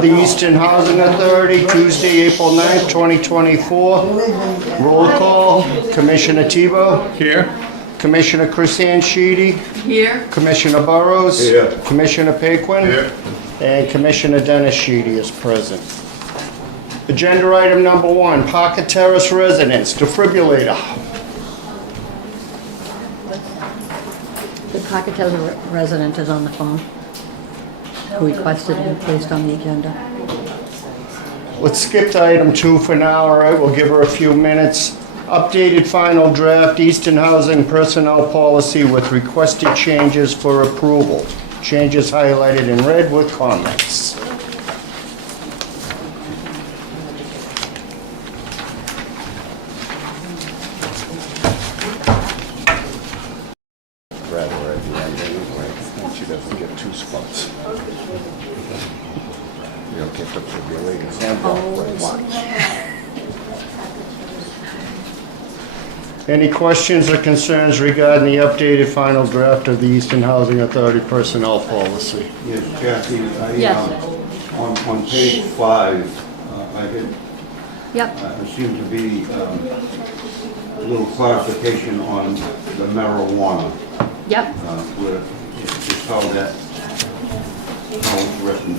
The Easton Housing Authority, Tuesday, April 9th, 2024. Roll call, Commissioner Tebow. Here. Commissioner Chrisanne Sheedy. Here. Commissioner Burrows. Here. Commissioner Paquin. Here. And Commissioner Dennis Sheedy is present. Agenda item number 1, Parker Terrace residents, defibrillator. The Pocatello resident is on the phone, who requested it placed on the agenda. Let's skip to item 2 for now, all right? We'll give her a few minutes. Updated final draft Easton Housing Personnel Policy with requested changes for approval. Changes highlighted in red with comments. Rather at the end anyway, she doesn't get 2 spots. You'll get the defibrillator and watch. Any questions or concerns regarding the updated final draft of the Easton Housing Authority Personnel Policy? Yes, Kathy, Yes. on page 5, I had, Yep, there seemed to be a little clarification on the marijuana, yep. where just how that, how it's written,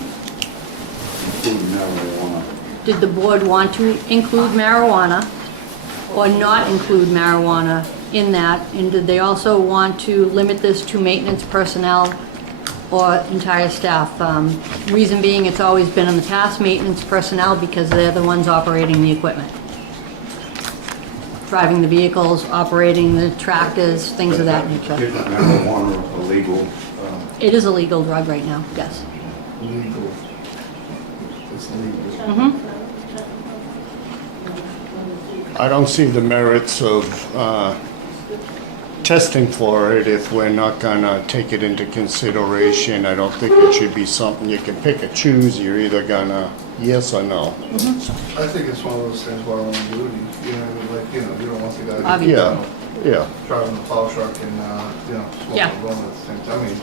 include marijuana. Did the board want to include marijuana or not include marijuana in that? And did they also want to limit this to maintenance personnel or entire staff? Reason being, it's always been in the past maintenance personnel because they're the ones operating the equipment. Driving the vehicles, operating the tractors, things of that nature. Isn't marijuana illegal? It is a legal drug right now, yes. Legal. It's legal. Mm-hmm. I don't see the merits of testing for it if we're not gonna take it into consideration. I don't think it should be something you can pick or choose. You're either gonna yes or no. I think it's one of those things while on duty, you don't want the guy Obviously. Yeah, driving the plow truck and, smoking Yeah. a blunt at the same time. I mean,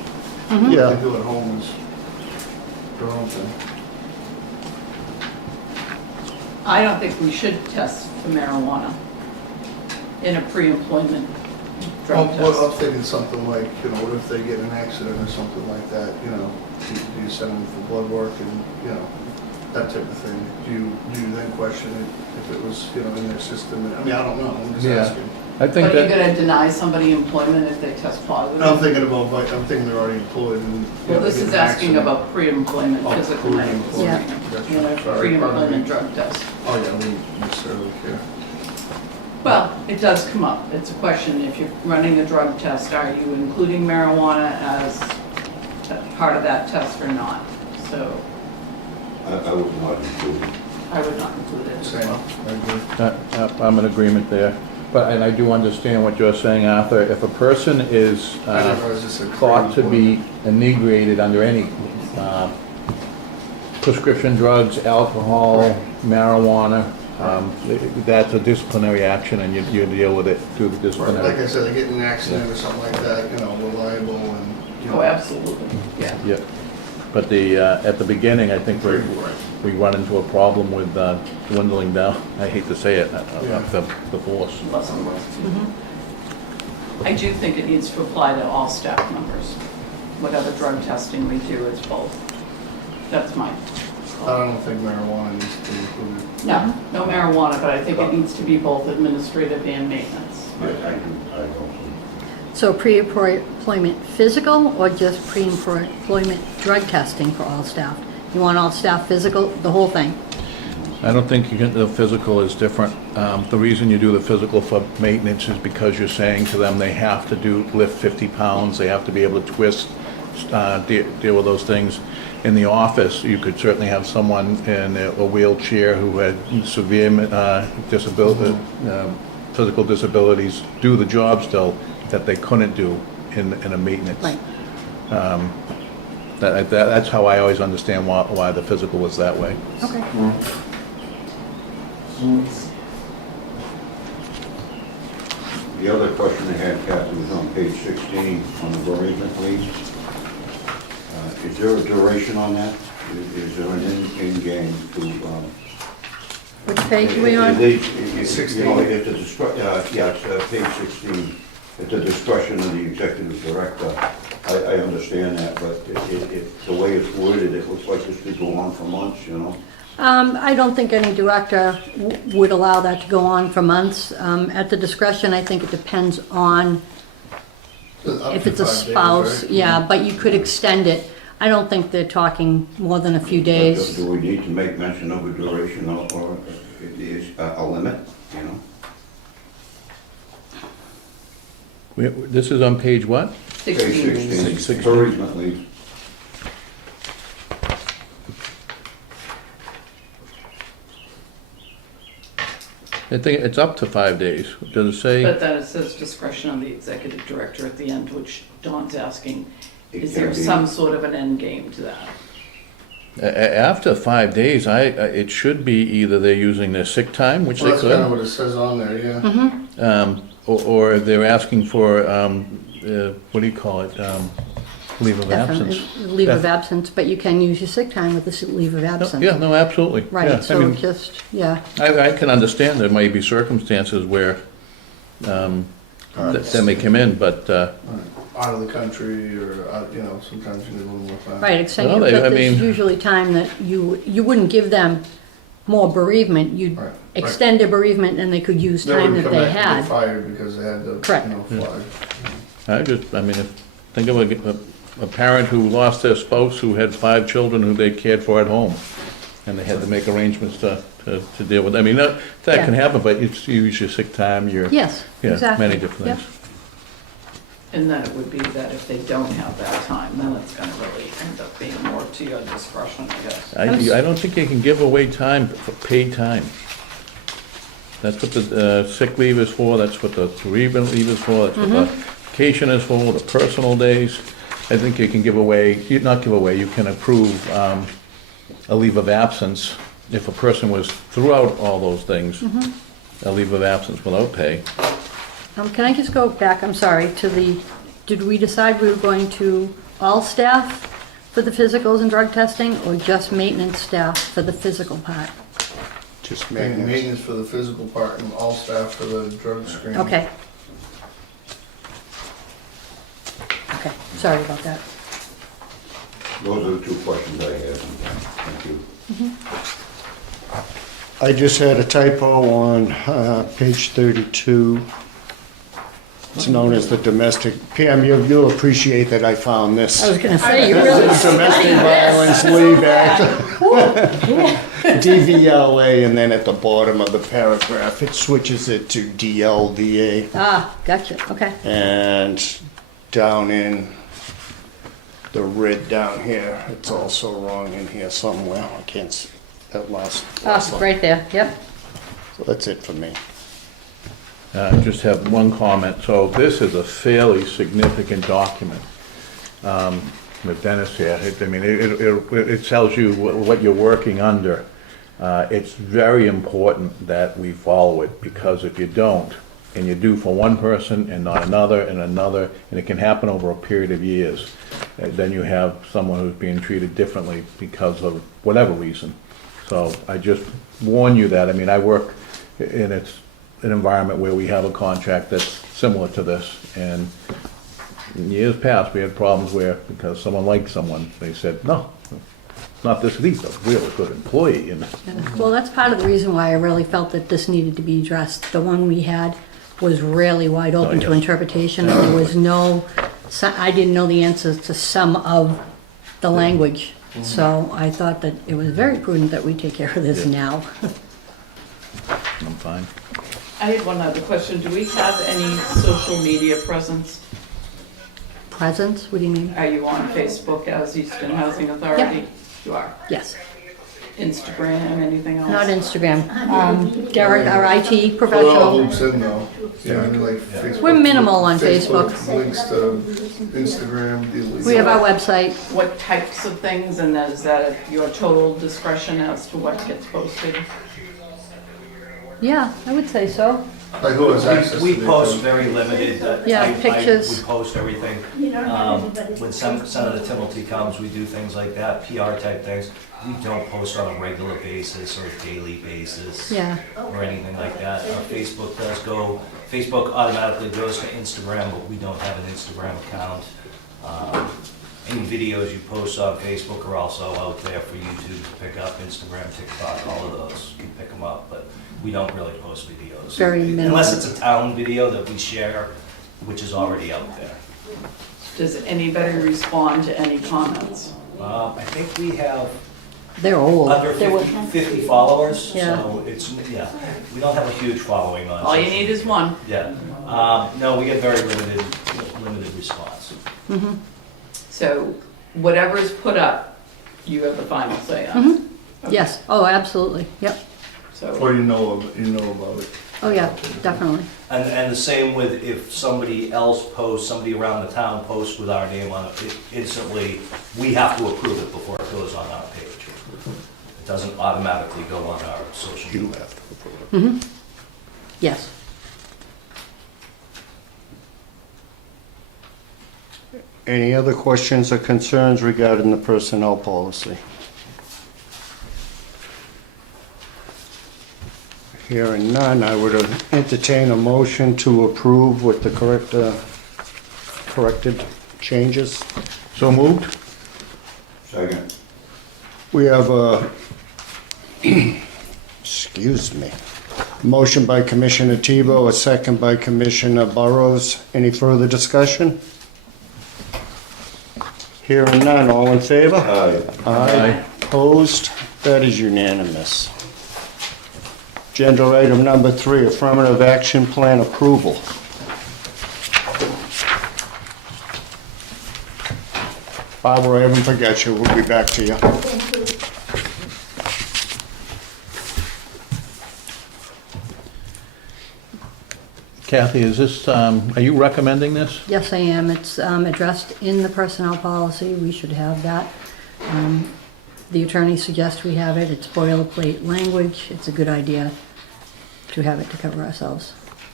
Mm-hmm. yeah. they do it at home is their own thing. I don't think we should test for marijuana in a pre-employment drug Well, I'm test. thinking something like, what if they get in an accident or something like that, do you send them for blood work and, that type of thing? Do you then question it if it was, in their system? I mean, I don't know, I'm just Yeah. asking. I think But you're that, gonna deny somebody employment if they test I'm positive? thinking they're already employed and. Well, this get is in an asking accident. about pre-employment Oh, physical pre-employment. screening. Gotcha. You know, Sorry, pardon me. pre-employment drug test. Oh, yeah, we don't necessarily care. Well, it does come up. It's a question, if you're running a drug test, are you including marijuana as part of that test or not? So I would not include it. I would not include it as Same, well. I agree. I'm in agreement there. But, and I do understand what you're saying, Arthur. If a person is I didn't realize this had thought to be inebriated under any prescription drugs, alcohol, marijuana, that's a disciplinary action, and you deal with it through the Right, disciplinary. like I said, they get in an accident or something like that, we're liable and, Oh, absolutely, yeah. Yeah. But at the beginning, I think we run into a problem with dwindling down, I hate to say it, the force. Less and less. I do think it needs to apply to all staff members. Whatever drug testing we do, it's both. That's my I call. don't think marijuana needs to be included. No marijuana, but I think it needs to be both administrative and maintenance. I don't. So pre-employment physical or just pre-employment drug testing for all staff? You want all staff physical, the whole thing? I don't think the physical is different. The reason you do the physical for maintenance is because you're saying to them they have to lift 50 pounds, they have to be able to twist, deal with those things. In the office, you could certainly have someone in a wheelchair who had severe disability, physical disabilities do the job still that they couldn't do in a maintenance. Right. That's how I always understand why the physical was that way. Okay. The other question I had, Kathy, was on page 16 on the bereavement leave. Is there a duration on that? Is there an end game to, Which page are we on? You know, at the it's page 16, at the discretion of the executive director. I understand that, but the way it's worded, it looks like this could go on for months, you know? I don't think any director would allow that to go on for months. At the discretion, I think it depends on Up if to it's a 5 days, spouse, right? yeah, but you could extend it. I don't think they're talking more than a few days. Do we need to make mention of a duration or is a limit, you know? This is on page what? Page 16. 16, bereavement leave. I think it's up to 5 days. Does it say? But then it says discretion of the executive director at the end, which Dawn's asking, It is can there be- some sort of an end game to that? After 5 days, it should be either they're using their sick time, which Well, they that's kind of could, what it says on there, yeah. Mm-hmm. or they're asking for, what do you call it? Leave of Definitely, absence. leave of absence, but you can use your sick time with the leave of absence. Yeah, no, absolutely. Yeah, I Right, so mean, just, yeah, I can understand there may be circumstances where that may come in, but, Out of the country or, you know, sometimes you need a little more time. right, except Well, but I there's mean- usually time that you wouldn't give them more bereavement, you'd Right, right. extend their bereavement and they could use They time wouldn't that come they back and had. get fired because they had to, Correct. you know, fly. think of a parent who lost their spouse who had 5 children who they cared for at home, and they had to make arrangements to deal with. I mean, that Yeah. can happen, but it's you use your sick time, Yes, yeah, exactly. many different Yep. things. And then it would be that if they don't have that time, then it's gonna really end up being more to your discretion, I guess. I don't think you can give away time, for paid time. That's what the sick leave is for, that's what the bereavement leave is for, that's what the vacation is for, the personal days. I think you can give away, not give away, you can approve a leave of absence if a person was throughout all those things, a leave of absence without pay. Can I just go back, I'm sorry, to did we decide we were going to all staff for the physicals and drug testing, or just maintenance staff for the physical part? Just And maintenance. maintenance for the physical part and all staff for the drug screening. Okay. Okay, sorry about that. Those are the 2 questions I had. Thank you. I just had a typo on page 32. It's known as the domestic, Pam, you'll appreciate that I found this. I was gonna say, you really Domestic Violence Leave Act. DVLA, and then at the bottom of the paragraph, it switches it to DLVA. Gotcha, okay. And down in the red down here, it's also wrong in here somewhere. I can't see that last line. Right there, yep. So that's it for me. I just have one comment. So this is a fairly significant document with Dennis here. I mean, it tells you what you're working under. It's very important that we follow it, because if you don't, and you do for one person and not another and another, and it can happen over a period of years, then you have someone who's being treated differently because of whatever reason. So I just warn you that. I mean, I work in an environment where we have a contract that's similar to this, and in years past, we had problems where, because someone liked someone, they said, no, not this, he's a really good employee, and Well, that's part of the reason why I really felt that this needed to be addressed. The one we had was really wide open to yes. interpretation, and there was I didn't know the answers to some of the language. So I thought that it was very prudent that we take care of this now. I'm fine. I had one other question. Do we have any social media presence? Presence, what do you mean? Are you on Facebook as Easton Housing Authority? You are. Yes, Instagram, anything else? not Instagram. Derek, our IT Put all professional, loops in though. Yeah, I mean, like Facebook. We're minimal on Facebook. Links to Instagram. we have our website. What types of things, and is that at your total discretion as to what gets posted? Yeah, I would say so. Like who has access to We the post equipment? very limited. Yeah, pictures. We post everything. When Senator Timothy comes, we do things like that, PR type things. We don't post on a regular basis or a daily basis. Yeah. Or anything like that. Facebook does go, Facebook automatically goes to Instagram, but we don't have an Instagram account. Any videos you post on Facebook are also out there for YouTube to pick up, Instagram, TikTok, all of those, you can pick them up, but we don't really post videos. Very minimal. Unless it's a town video that we share, which is already out there. Does anybody respond to any comments? I think we have They're old. under They were- 50 followers, Yeah. so it's, yeah, we don't have a huge following on. All you social need is media. one. Yeah, no, we get very limited response. So whatever's put up, you have the final say on. Okay. Yes, oh, absolutely, yep. So, Or you know about it. Oh, yeah, definitely. And the same with if somebody else posts, somebody around the town posts with our name on it, instantly, we have to approve it before it goes on our page. It doesn't automatically go on our social You media. have to approve it. Yes. Any other questions or concerns regarding the personnel policy? Hearing none, I would entertain a motion to approve with the corrected changes. So moved? Second. We have a, excuse me, motion by Commissioner Tebow, a second by Commissioner Burrows. Any further discussion? Hearing none, all in favor? Aye. Aye. Opposed? That is unanimous. Agenda item number 3, affirmative action plan approval. Barbara, I haven't forgot you. We'll be back to you. Kathy, is this, are you recommending this? Yes, I am. It's addressed in the personnel policy. We should have that. The attorney suggests we have it. It's boilerplate language. It's a good idea to have it to cover ourselves.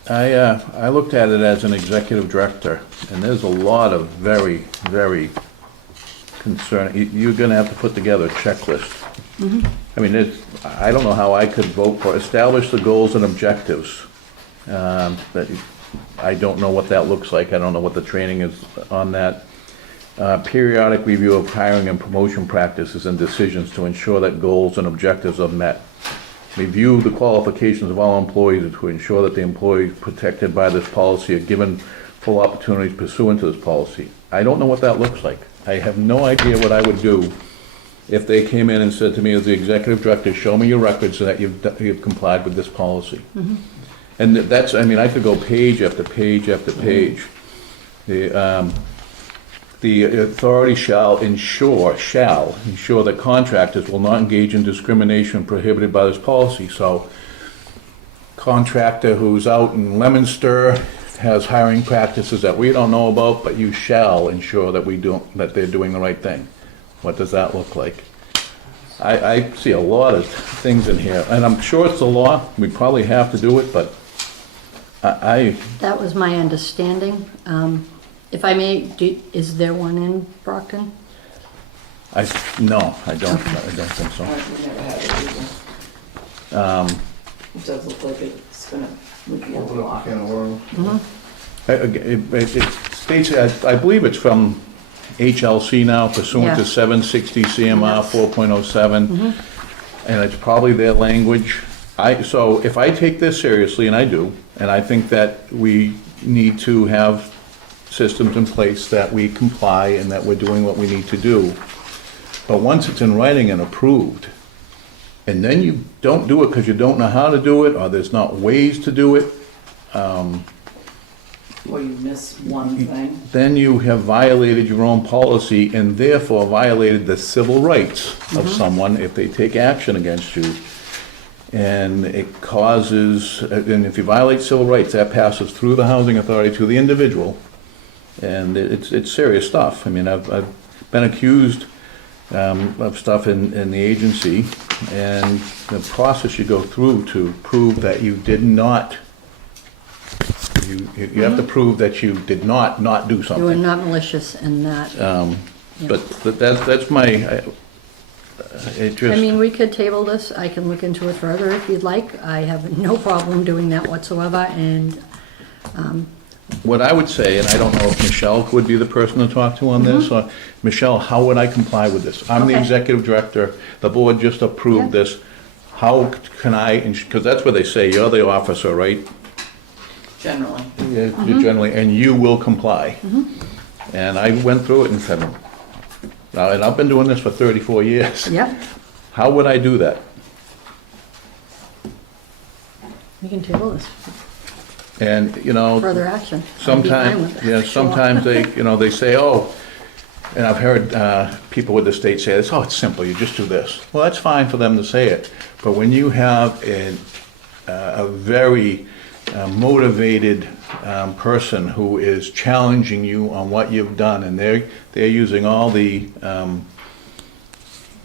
I looked at it as an executive director, and there's a lot of very, very concerning, you're gonna have to put together a checklist. I mean, I don't know how I could vote for, establish the goals and objectives. That I don't know what that looks like, I don't know what the training is on that. Periodic review of hiring and promotion practices and decisions to ensure that goals and objectives are met. Review the qualifications of all employees to ensure that the employees protected by this policy are given full opportunities pursuant to this policy. I don't know what that looks like. I have no idea what I would do if they came in and said to me as the executive director, show me your records so that you've complied with this policy. And that's, I mean, I could go page after page after page. The authority shall ensure that contractors will not engage in discrimination prohibited by this policy. So contractor who's out in Leominster has hiring practices that we don't know about, but you shall ensure that they're doing the right thing. What does that look like? I see a lot of things in here, and I'm sure it's the law, we probably have to do it, but That was my understanding. If I may, is there one in Brockton? no, I don't think so. we never had it either. It does look like it's gonna move you a Open up lot. a can of worms. It states, I believe it's from HLC now pursuant to Yeah. 760 CMR 4.07, and it's probably their language. So if I take this seriously, and I do, and I think that we need to have systems in place that we comply and that we're doing what we need to do, but once it's in writing and approved, and then you don't do it because you don't know how to do it, or there's not ways to do it, Or you miss one thing. then you have violated your own policy and therefore violated the civil rights of someone if they take action against you. And it causes, and if you violate civil rights, that passes through the housing authority to the individual. And it's serious stuff. I mean, I've been accused of stuff in the agency, And the process you go through to prove that you did not, you have to prove that you did not do You were something. not malicious in that. Yeah. But that's my, it just. I mean, we could table this, I can look into it further if you'd like. I have no problem doing that whatsoever, and, What I would say, and I don't know if Michelle would be the person to talk to on this, or, Michelle, how would I comply with this? I'm the Okay. executive director, the board just approved Yeah. this. How can I, because that's what they say, you're the officer, right? Generally. Yeah, generally, and you will comply. And I went through it and said, and I've been doing this for 34 years. yeah, How would I do that? we can table this, And, you know, further action. I'd be fine sometimes, with that, yeah, for sure. sometimes they, you know, they say, oh, and I've heard people with the state say this, oh, it's simple, you just do this. Well, that's fine for them to say it, but when you have a very motivated person who is challenging you on what you've done, and they're using all the,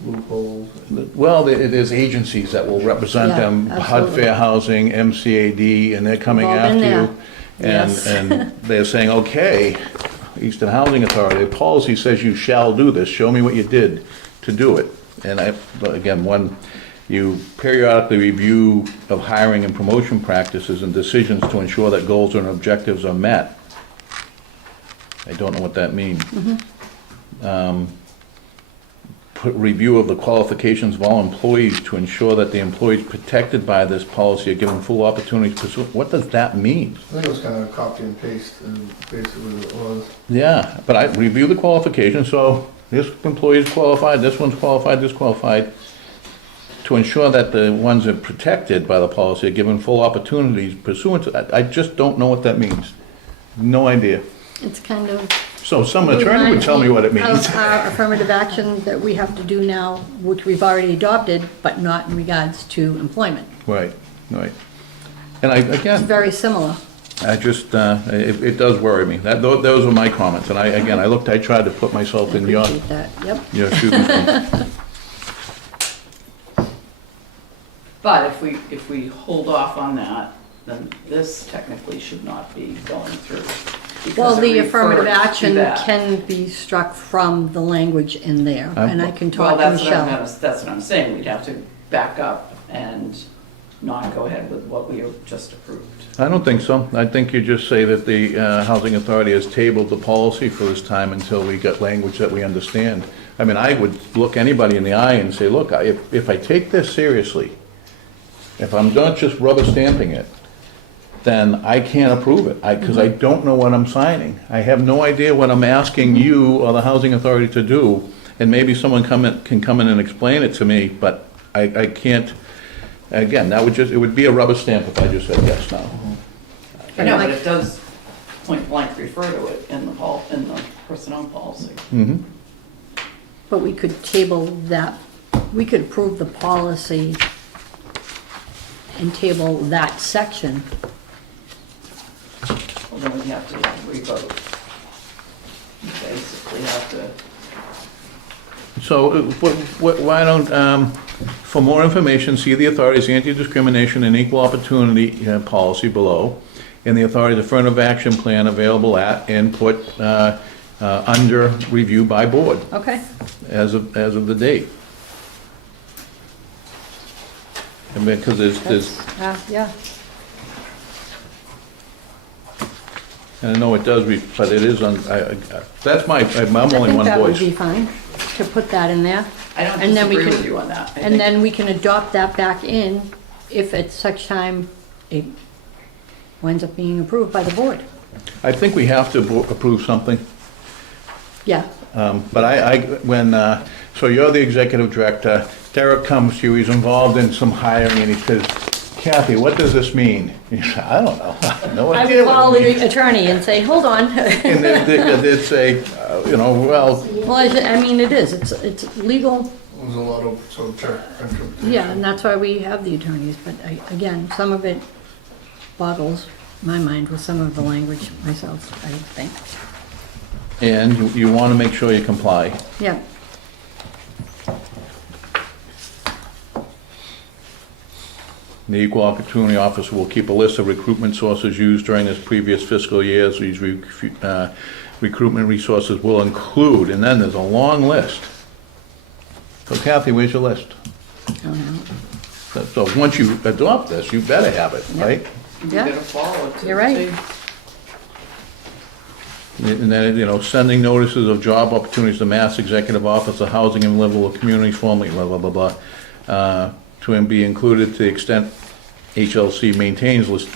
Loopholes. well, there's agencies that will represent Yeah, them, HUD absolutely. Fair Housing, MCAD, and they're coming We've all after been you. there. And, Yes. and they're saying, okay, Easton Housing Authority, the policy says you shall do this, show me what you did to do it. And but again, when you periodically review of hiring and promotion practices and decisions to ensure that goals and objectives are met. I don't know what that means. Review of the qualifications of all employees to ensure that the employees protected by this policy are given full opportunities to pursue. What does that mean? I think it was kind of copy and paste, and basically what it was. Yeah, but I review the qualifications, so this employee is qualified, this one's qualified, this qualified, to ensure that the ones that are protected by the policy are given full opportunities pursuant to that. I just don't know what that means. No idea. It's kind of. So some attorney would tell me what it means. Of our affirmative action that we have to do now, which we've already adopted, but not in regards to employment. Right, right. And It's again, very similar. I just, it does worry me. Those were my comments, and I tried to put myself in your Appreciate that, yep. shoes. But if we hold off on that, then this technically should not be going through. Well, because it the affirmative refers to action that. can be struck from the language in there, and I can Well, talk to that's what I'm Michelle. that's what I'm saying, we'd have to back up and not go ahead with what we have just approved. I don't think so. I think you just say that the Housing Authority has tabled the policy for this time until we get language that we understand. I mean, I would look anybody in the eye and say, look, if I take this seriously, if I'm not just rubber stamping it, then I can't approve it, because I don't know what I'm signing. I have no idea what I'm asking you or the Housing Authority to do, and maybe someone can come in and explain it to me, but I can't, again, it would be a rubber stamp if I just said yes now. I know, like- but it does point blank refer to it in the personnel policy. Mm-hmm. But we could table that, we could approve the policy and table that section. Well, then we have to revote. We basically have to, So why don't, for more information, see the authority's anti-discrimination and equal opportunity policy below, and the authority's affirmative action plan available at and put under review by board Okay. as of the date. I mean, because there's, Yeah, and I know it does, but it is on, that's I'm I only think one that would voice. be fine, to put that in there. I don't And then we disagree can- with you on that. I And think- then we can adopt that back in if at such time it winds up being approved by the board. I think we have to approve something. Yeah, But so you're the executive director, Derek comes to you, he's involved in some hiring, and he says, Kathy, what does this mean? You say, I don't know, I have no I idea would call what it means. the attorney and say, hold on. And they'd say, well, Well, I mean, it is, it's legal, There's a lot of sort of interpretation. yeah, and that's why we have the attorneys, but again, some of it boggles my mind with some of the language myself, I think. and you want to make sure you comply. Yeah, The Equal Opportunity Officer will keep a list of recruitment sources used during this previous fiscal years. These recruitment resources will include, and then there's a long list. So Kathy, where's your list? Don't have it. So once you adopt this, you better have it, Yep. right? You Yeah. gotta follow it to You're right. the T. And then, sending notices of job opportunities to Mass Executive Office of Housing and Livable Communities, formerly blah, blah, blah, blah, to be included to the extent HLC maintains list,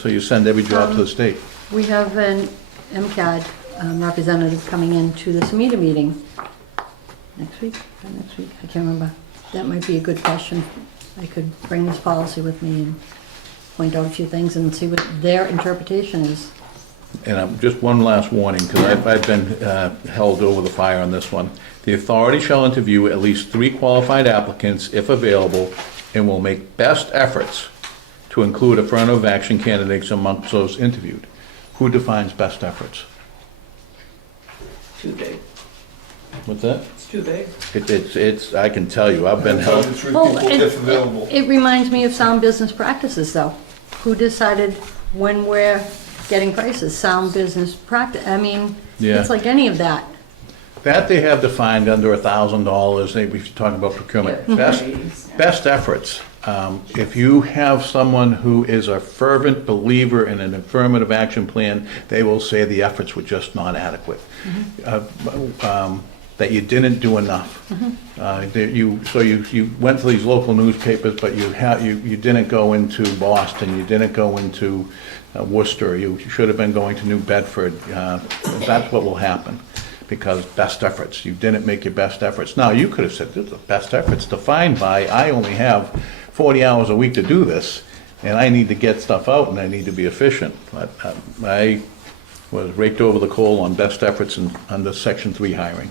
so you send every job to the state. We have an MCAD representative coming into the SMETA meeting next week, I can't remember. That might be a good question. I could bring this policy with me and point out a few things and see what their interpretation is. And just one last warning, because I've been held over the fire on this one. The authority shall interview at least 3 qualified applicants, if available, and will make best efforts to include affirmative action candidates amongst those interviewed. Who defines best efforts? Too big. What's that? It's too big. It's, I can tell you, I've been held, Three Oh, people if available. It reminds me of sound business practices, though. Who decided when we're getting prices? Sound business practice, Yeah. it's like any of that. that they have defined under $1,000, we're talking about procurement. Yeah, Best, praise, yeah. best efforts. If you have someone who is a fervent believer in an affirmative action plan, they will say the efforts were just not adequate. That you didn't do enough. You went to these local newspapers, but you didn't go into Boston, you didn't go into Worcester, you should have been going to New Bedford. That's what will happen, because best efforts, you didn't make your best efforts. Now, you could have said, this is the best efforts defined by, I only have 40 hours a week to do this, and I need to get stuff out, and I need to be efficient. But I was raked over the coal on best efforts under Section 3 hiring.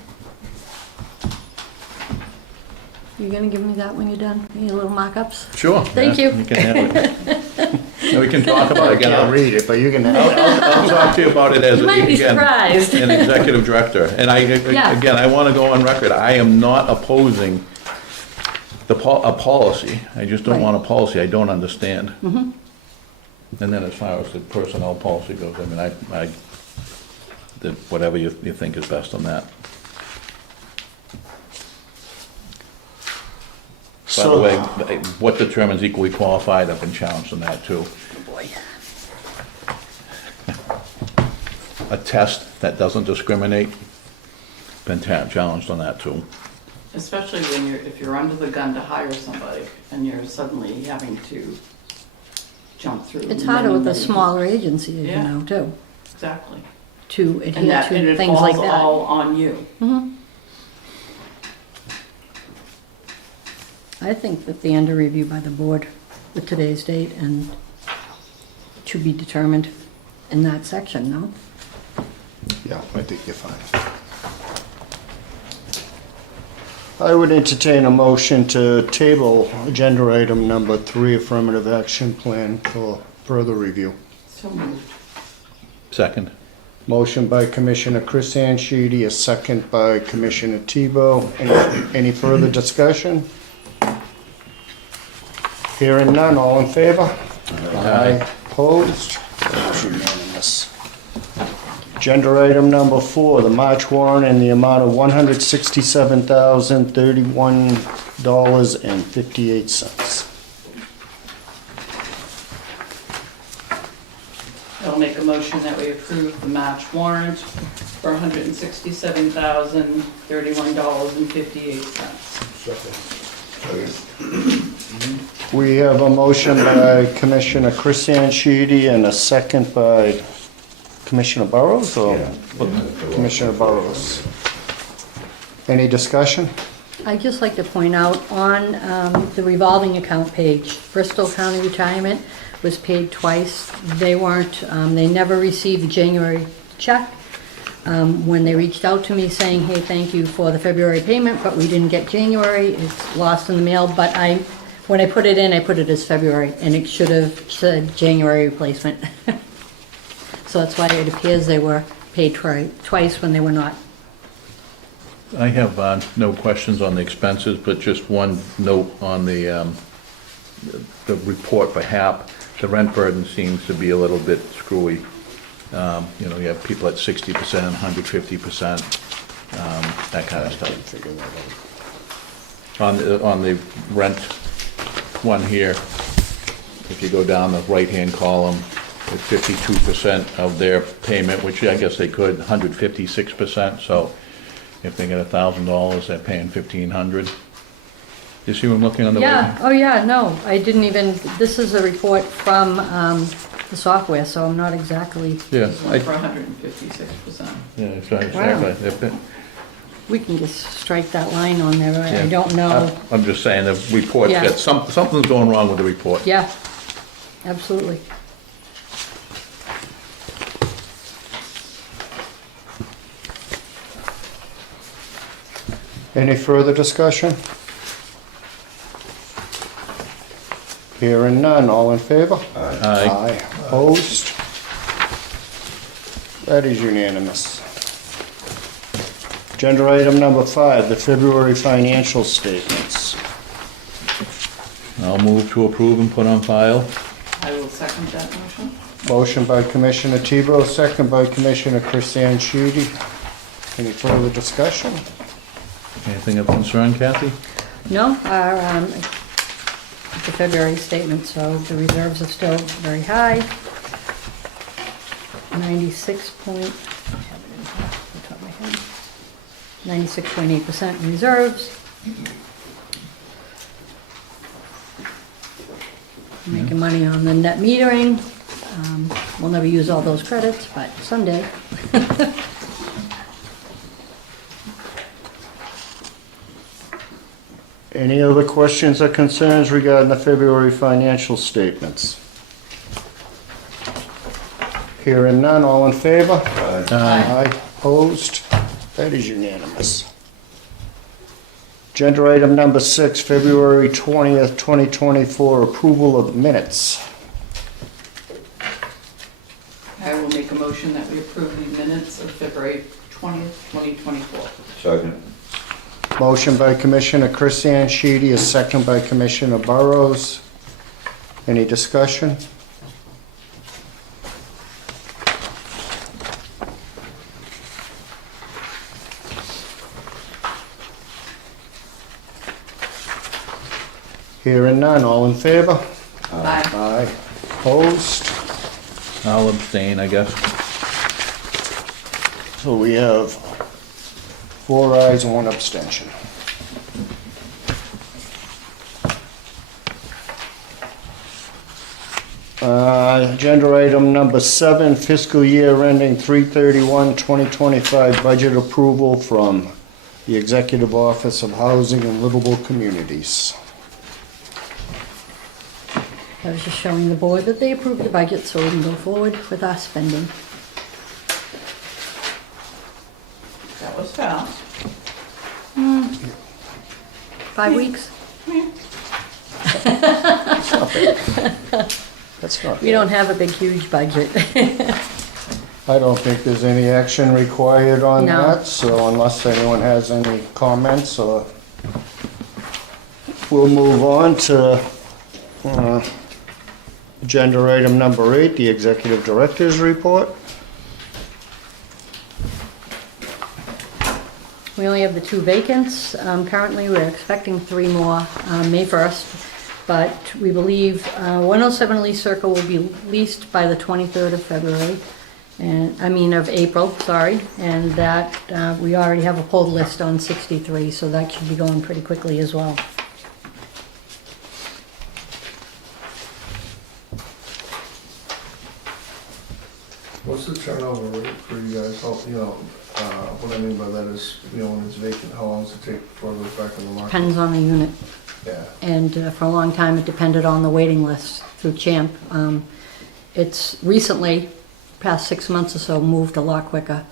You gonna give me that when you're done? Any little mock-ups? Sure. Thank yeah, you. You can have it. And we can talk about it I again. can't read it, but you can have it. I'll talk to you about it as, You might be again, surprised. an executive director. And Yeah. again, I want to go on record, I am not opposing a policy. I just don't Right. want a policy I don't understand. And then as far as the personnel policy goes, I did whatever you think is best on that. By the way, what determines equally qualified, I've been challenged on that too. A test that doesn't discriminate, been challenged on that too. Especially if you're under the gun to hire somebody and you're suddenly having to jump through. It's harder with a many- smaller agency, as you Yeah. know, too, Exactly. to And adhere and to it things like falls that. all on you. I think that the under review by the board with today's date and to be determined in that section, no? Yeah, I think you're fine. I would entertain a motion to table agenda item number 3, affirmative action plan, for further review. So moved. Second. Motion by Commissioner Chris Anshidi, a second by Commissioner Tebow. Any further discussion? Hearing none, all in favor? Aye. Opposed? That's unanimous. Agenda item number 4, the March warrant in the amount of $167,031.58. I'll make a motion that we approve the March warrant for $167,031.58. We have a motion by Commissioner Chris Anshidi and a second by Commissioner Burrows, or Commissioner Burrows. Any discussion? I'd just like to point out on the revolving account page, Bristol County Retirement was paid twice. They weren't, they never received the January check. When they reached out to me saying, hey, thank you for the February payment, but we didn't get January, it's lost in the mail, but when I put it in, I put it as February, and it should have said January replacement. So that's why it appears they were paid twice when they were not. I have no questions on the expenses, but just one note on the the report for HAP, the rent burden seems to be a little bit screwy. You know, you have people at 60%, 150%, that kind of stuff. Figure that out. On the rent one here, if you go down the right-hand column, it's 52% of their payment, which I guess they could, 156%, so if they get $1,000, they're paying $1,500. You see what I'm looking on the Yeah, right? oh yeah, no, I didn't even, this is a report from the software, so I'm not exactly, Yeah, One for 156%. yeah, exactly. They're pa- we can just strike that line on there, I yeah. don't know. I'm just saying, the report's Yeah. got, something's going wrong with the report. Yeah, absolutely. Any further discussion? Hearing none, all in favor? Aye. Opposed? That is unanimous. Agenda item number 5, the February financial statements. I'll move to approve and put on file. I will second that motion. Motion by Commissioner Tebow, second by Commissioner Chrisanne Sheedy. Any further discussion? Anything of concern, Kathy? No, our, it's a February statement, so the reserves are still very high. 96.8% reserves. Making money on the net metering. We'll never use all those credits, but someday. Any other questions or concerns regarding the February financial statements? Hearing none, all in favor? Aye. Opposed? That is unanimous. Agenda item number 6, February 20th, 2024, approval of minutes. I will make a motion that we approve the minutes of February 20th, 2024. Second. Motion by Commissioner Chrisanne Sheedy, a second by Commissioner Burrows. Any discussion? Hearing none, all in favor? Aye. Aye. Opposed? I'll abstain, I guess. So we have 4 ayes and 1 abstention. Agenda item number 7, fiscal year ending 3/31/2025, budget approval from the Executive Office of Housing and Livable Communities. I was just showing the board that they approved the budget so we can go forward with our spending. That was fast. 5 weeks? That's not We don't have a big, huge budget. I don't think there's any action required on No. that, so unless anyone has any comments, we'll move on to agenda item number 8, the Executive Director's Report. We only have the 2 vacants. Currently, we're expecting 3 more May 1st, but we believe 107 Lee Circle will be leased by the 23rd of February, of April, sorry, and that we already have a pulled list on 63, so that should be going pretty quickly as well. What's the turnover rate for you guys? How, what I mean by that is, when it's vacant, how long does it take before it goes back on the market? Depends on the unit. Yeah. And for a long time, it depended on the waiting list through CHAMP. It's recently, past 6 months or so, moved a lot quicker.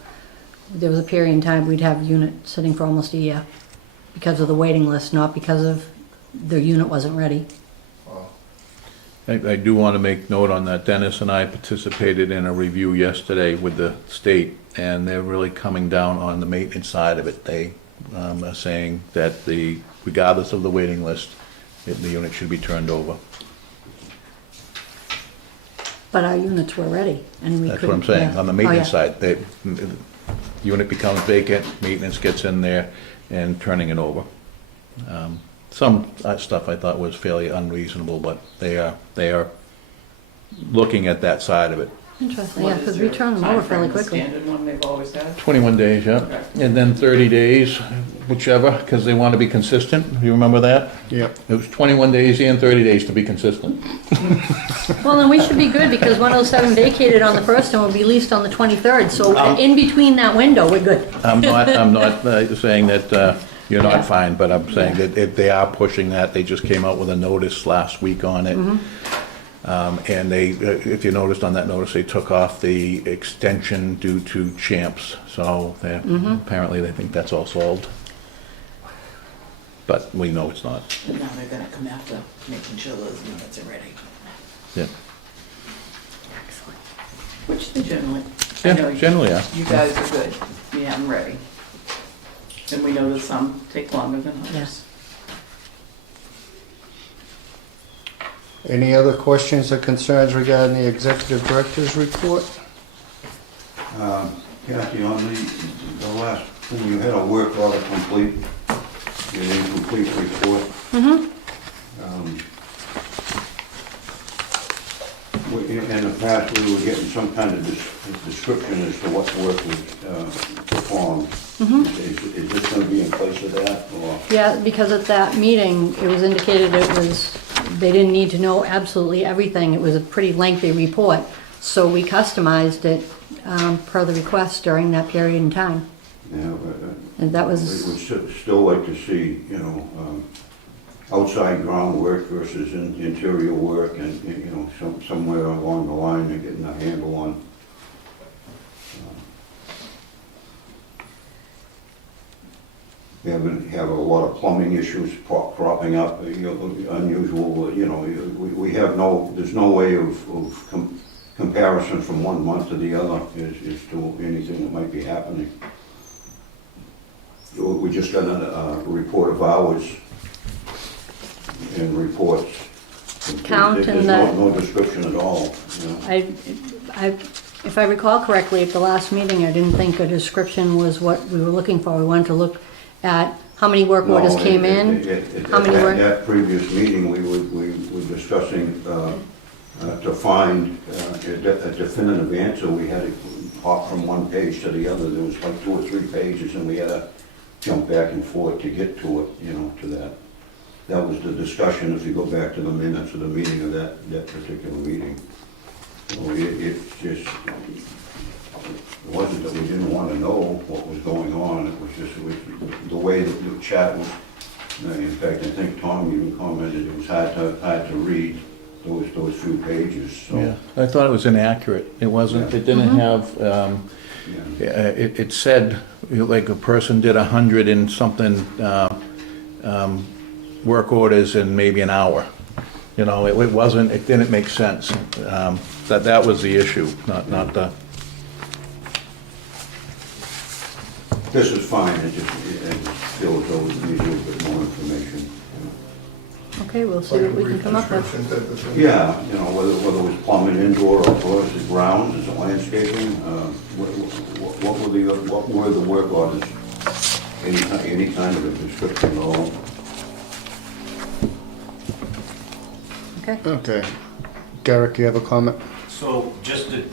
There was a period in time we'd have a unit sitting for almost a year because of the waiting list, not because of the unit wasn't ready. Wow. I do want to make note on that. Dennis and I participated in a review yesterday with the state, and they're really coming down on the maintenance side of it. They are saying that regardless of the waiting list, the unit should be turned over. But our units were ready, and we That's what I'm couldn't- saying, yeah. on the Oh, maintenance yeah. side, the unit becomes vacant, maintenance gets in there and turning it over. Some stuff I thought was fairly unreasonable, but they are looking at that side of it. Interesting, What yeah, is because we their turned them over timeframe, fairly the quickly. Standard one they've always had? 21 days, yeah, Okay. and then 30 days, whichever, because they want to be consistent, you remember that? Yep. It was 21 days and 30 days to be consistent. Well, then we should be good, because 107 vacated on the first and will be leased on the 23rd, so in between that window, we're good. I'm not saying that you're Yeah. not fine, but I'm saying that if they are pushing that, they just came out with a notice last week on it. And they, if you noticed on that notice, they took off the extension due to champs, so apparently they think that's all solved. But we know it's not. And now they're gonna come after making sure those units are ready. Yeah, Which they generally, I know yeah, generally, yeah. you guys are good, you have them ready. And we know that some take longer than others. Yes. Any other questions or concerns regarding the executive director's report? Kathy, on the last, when you had a work order complete, an incomplete report. In the past, we were getting some kind of description as to what work was performed. Is this gonna be in place of that, or? Yeah, because at that meeting, it was indicated they didn't need to know absolutely everything. It was a pretty lengthy report, so we customized it per the request during that period in time. Yeah, And that we was, would still like to see, outside groundwork versus interior work, and, somewhere along the line, they're getting a handle on. We have a lot of plumbing issues cropping up, unusual, we have there's no way of comparison from one month to the other as to anything that might be happening. We just got a report of hours and reports. Count and There's no description at all, if I recall correctly, at the last meeting, I didn't think a description was what we were looking for. We wanted to look at how many work orders came in, how many At work... that previous meeting, we were discussing to find a definitive answer. We had to hop from one page to the other. There was like 2 or 3 pages, and we had to jump back and forth to get to it, to that. That was the discussion, if you go back to the minutes of the meeting of that particular meeting. So it just, it wasn't that we didn't want to know what was going on, it was just the way that the chat was. In fact, I think Tom even commented it was hard to read those few pages, so. Yeah, I thought it was inaccurate. It wasn't, it didn't have, it said, like a person did 100 and something work orders in maybe an hour. It didn't make sense. That was the issue, not the, This is fine, it just feels as though we need a little bit more information. Okay, we'll see what we can come up with. Description type of thing. Yeah, whether it was plumbing indoor or is it grounds, is it landscaping? What were the work orders? Any kind of a description at all? Okay. Okay. Derek, you have a comment? So just to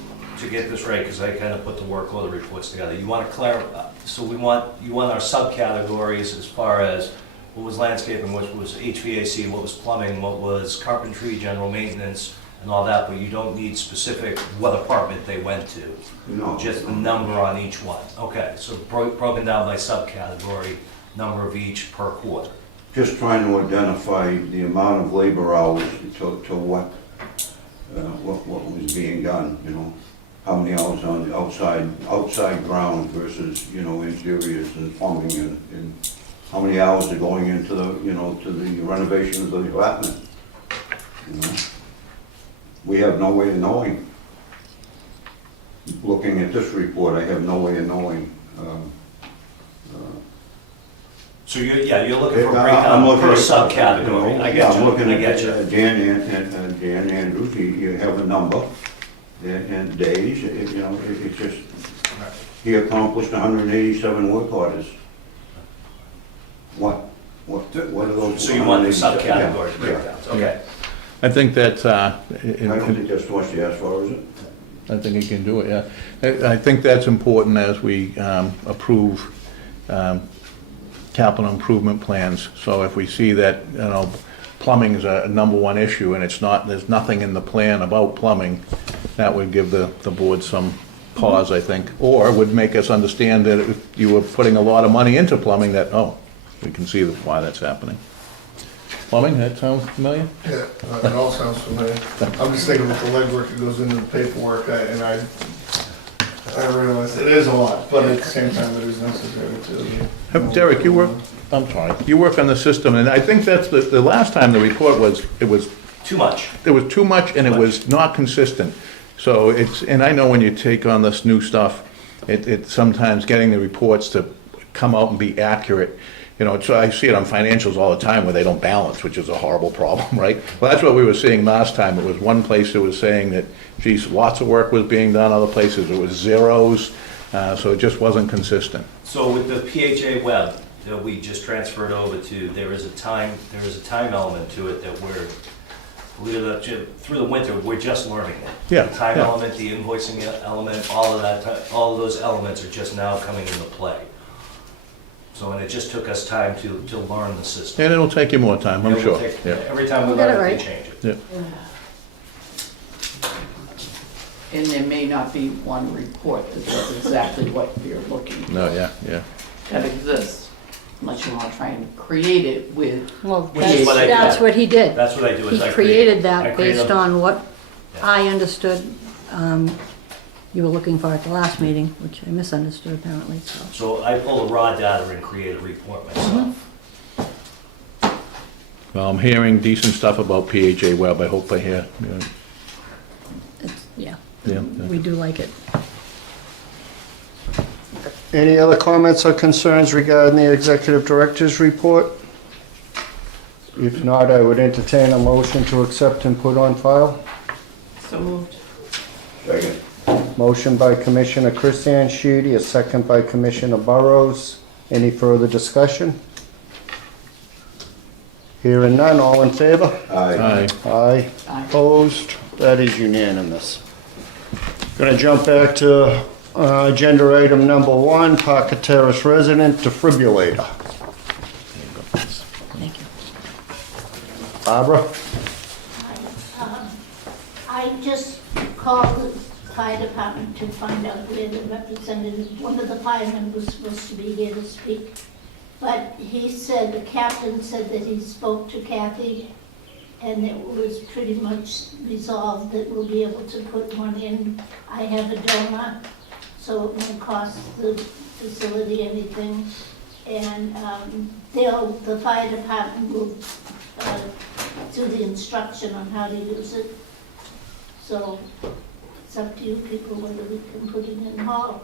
get this right, because I kind of put the work order reports together, you want to clarify, so you want our subcategories as far as what was landscaping, what was HVAC, what was plumbing, what was carpentry, general maintenance, and all that, but you don't need specific what apartment they went to. No. Just the number on each one. Okay, so broken down by subcategory, number of each per quarter. Just trying to identify the amount of labor hours to what was being done, How many hours on the outside ground versus, interiors and plumbing and how many hours are going into the, to the renovation of the apartment. We have no way of knowing. Looking at this report, I have no way of knowing. So you're looking for a I'm breakdown looking per at- subcategory. I get I'm you, looking I get you. at Dan Andrews, you have a number, and days, it's just, he accomplished 187 work orders. What are those? So you want the 187? subcategory Yeah, breakdowns, okay. I think that, I don't think that's too much to ask for, is it? I think you can do it, yeah. I think that's important as we approve capital improvement plans. So if we see that, plumbing is a number one issue and there's nothing in the plan about plumbing, that would give the board some pause, I think. Or would make us understand that if you were putting a lot of money into plumbing, that, we can see why that's happening. Plumbing, that sounds familiar? Yeah, it all sounds familiar. I'm just thinking about the legwork that goes into the paperwork, and I realize it is a lot, but at the same time, it is necessary to. Derek, you work on the system, and I think that's the last time the report was, it was Too much. too much and it was not consistent. So and I know when you take on this new stuff, it's sometimes getting the reports to come out and be accurate. So I see it on financials all the time where they don't balance, which is a horrible problem, right? Well, that's what we were seeing last time. It was one place that was saying that, geez, lots of work was being done, other places it was zeros, so it just wasn't consistent. So with the PHA web that we just transferred over to, there is a time element to it that through the winter, we're just learning it. Yeah, The time yeah. element, the invoicing element, all of those elements are just now coming into play. So, and it just took us time to learn the system. And it'll take you more time, I'm It will sure. take- Yeah. Every time we Get it learn it, right. they change it. Yeah. And there may not be one report that does exactly what you're looking for. No, yeah. That exists, unless you want to try and create it with, Well, Which is what I did. that's what he did. That's what I do, is He I created I that create based a- on what Yeah. I understood you were looking for at the last meeting, which I misunderstood apparently, so. So I pull the raw data and create a report myself. Well, I'm hearing decent stuff about PHA Web, I hope I hear. Yeah, Yeah. we do like it. Any other comments or concerns regarding the executive director's report? If not, I would entertain a motion to accept and put on file. so moved. Second. Motion by Commissioner Christian Sheedy, a second by Commissioner Burrows. Any further discussion? Hearing none, all in favor? Aye. Aye. Aye. Opposed? That is unanimous. Going to jump back to agenda item number 1, Parker Terrace resident defibrillator. Thank you. Barbara? I just called the fire department to find out where the representative, one of the firemen was supposed to be here to speak. But he said, the captain said that he spoke to Kathy and it was pretty much resolved that we'll be able to put one in. I have a donor, so it won't cost the facility anything. And the fire department will do the instruction on how to use it. So it's up to you people whether we can put it in hall.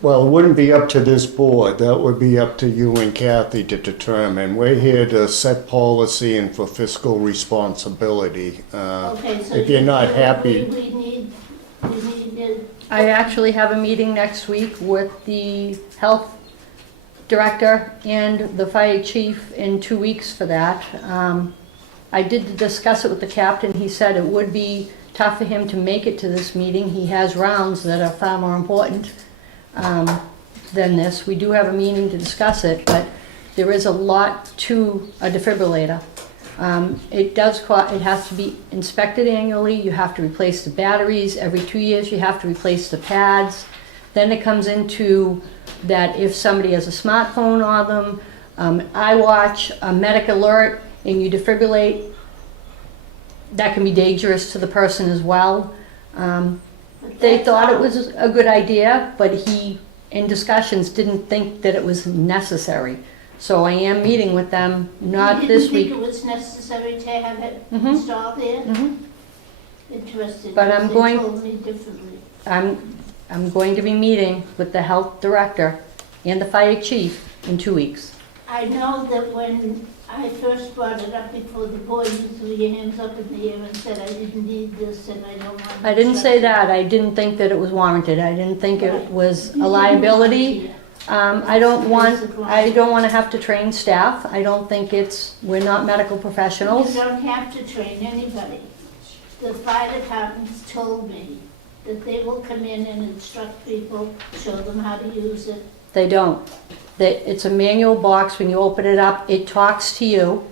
Well, it wouldn't be up to this board. That would be up to you and Kathy to determine. We're here to set policy and for fiscal responsibility. Okay, so If you're not happy, we need to. I actually have a meeting next week with the health director and the fire chief in 2 weeks for that. I did discuss it with the captain. He said it would be tough for him to make it to this meeting. He has rounds that are far more important than this. We do have a meeting to discuss it, but there is a lot to a defibrillator. It has to be inspected annually. You have to replace the batteries. Every 2 years you have to replace the pads. Then it comes into that if somebody has a smartphone on them, iWatch, a medic alert, and you defibrillate, that can be dangerous to the person as well. They thought it was a good idea, but he, in discussions, didn't think that it was necessary. So I am meeting with them, not this You week. didn't think it was necessary to have it Mhm. installed there? Mhm. Interesting. But I'm going- They told me differently. I'm going to be meeting with the health director and the fire chief in 2 weeks. I know that when I first brought it up before the board, you threw your hands up in the air and said I didn't need this and I don't want. I didn't say that. I didn't think that it was warranted. I didn't think it was a liability. I don't want to have to train staff. I don't think we're not medical You professionals. don't have to train anybody. The fire departments told me that they will come in and instruct people, show them how to use it. They don't. It's a manual box. When you open it up, it talks to you.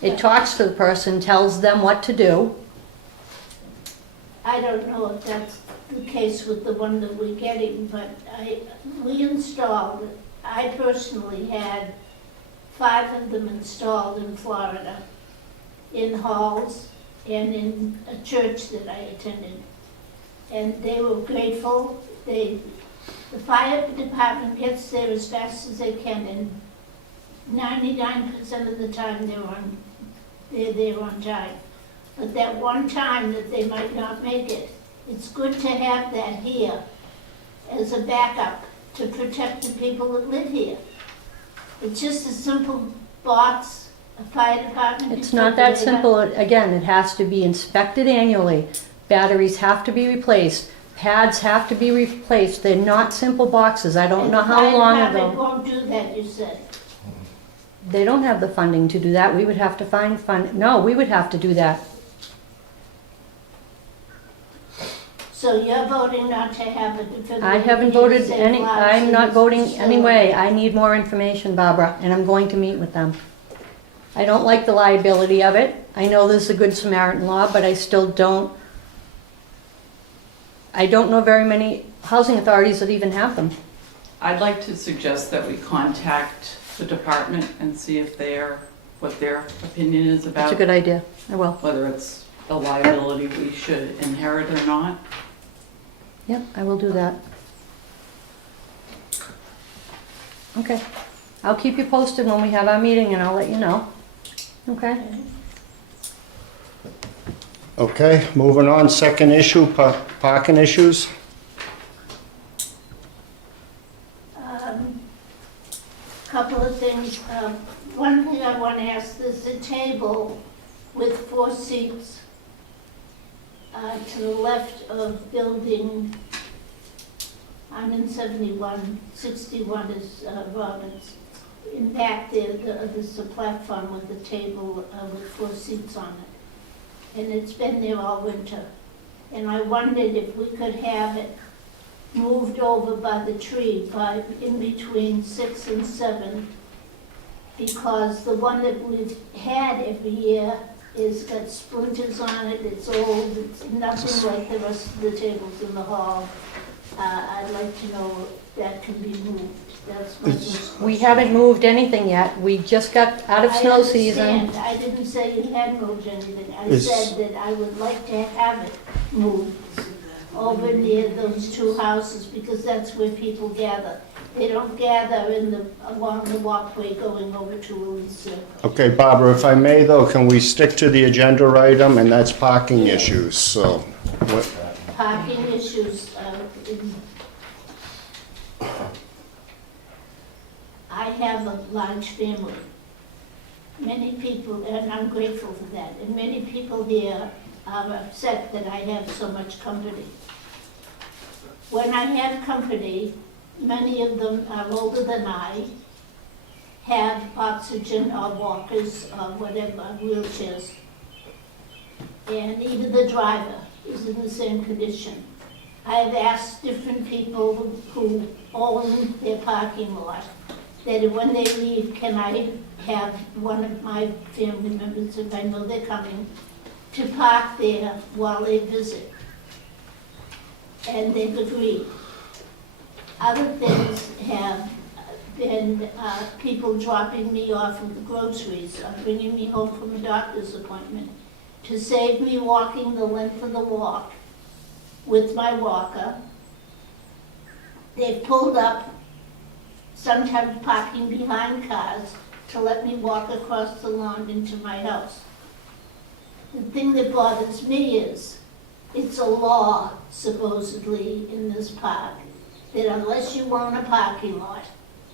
It talks to the person, tells them what to do. I don't know if that's the case with the one that we're getting, but we installed, I personally had 5 of them installed in Florida, in halls and in a church that I attended. And they were grateful. The fire department gets there as fast as they can, and 99% of the time they're there on time. But that one time that they might not make it, it's good to have that here as a backup to protect the people that live here. It's just a simple box, a fire department. It's not that simple. Again, it has to be inspected annually. Batteries have to be replaced. Pads have to be replaced. They're not simple boxes. I don't know how long And the fire ago. department won't do that, you said. They don't have the funding to do that. We would have to find fund. No, we would have to do that. So you're voting not to have a defibrillator? I haven't voted any, I'm not voting anyway. I need more information, Barbara, and I'm going to meet with them. I don't like the liability of it. I know there's a Good Samaritan law, but I still don't. I don't know very many housing authorities that even have them. I'd like to suggest that we contact the department and see if what their opinion is about. That's a good idea. I will. Whether it's a liability we should inherit or not. Yep, I will do that. Okay. I'll keep you posted when we have our meeting and I'll let you know. Okay? Okay, moving on, second issue, parking issues. Couple of things. One thing I want to ask, there's a table with 4 seats to the left of building, I'm in 71, 61 is Robbins. In back there, there's a platform with a table with 4 seats on it. And it's been there all winter. And I wondered if we could have it moved over by the tree, by in between 6 and 7, because the one that we've had every year is got splinters on it, it's old, it's nothing like the rest of the tables in the hall. I'd like to know if that can be moved. That's my first We question. haven't moved anything yet. We just got out of snow season. I understand. I didn't say you had moved anything. I Is- said that I would like to have it moved over near those 2 houses, because that's where people gather. They don't gather along the walkway going over to Willis Circle. Okay, Barbara, if I may though, can we stick to the agenda item, and that's parking issues, so. what- Parking issues, I have a large family. Many people, and I'm grateful for that, and many people here are upset that I have so much company. When I have company, many of them are older than I, have oxygen or walkers or whatever, wheelchairs. And even the driver is in the same condition. I've asked different people who own their parking lot that when they leave, can I have one of my family members, if I know they're coming, to park there while they visit. And they've agreed. Other things have been people dropping me off with the groceries or bringing me home from a doctor's appointment to save me walking the length of the walk with my walker. They've pulled up, sometimes parking behind cars, to let me walk across the lawn into my house. The thing that bothers me is, it's a law, supposedly, in this park, that unless you own a parking lot,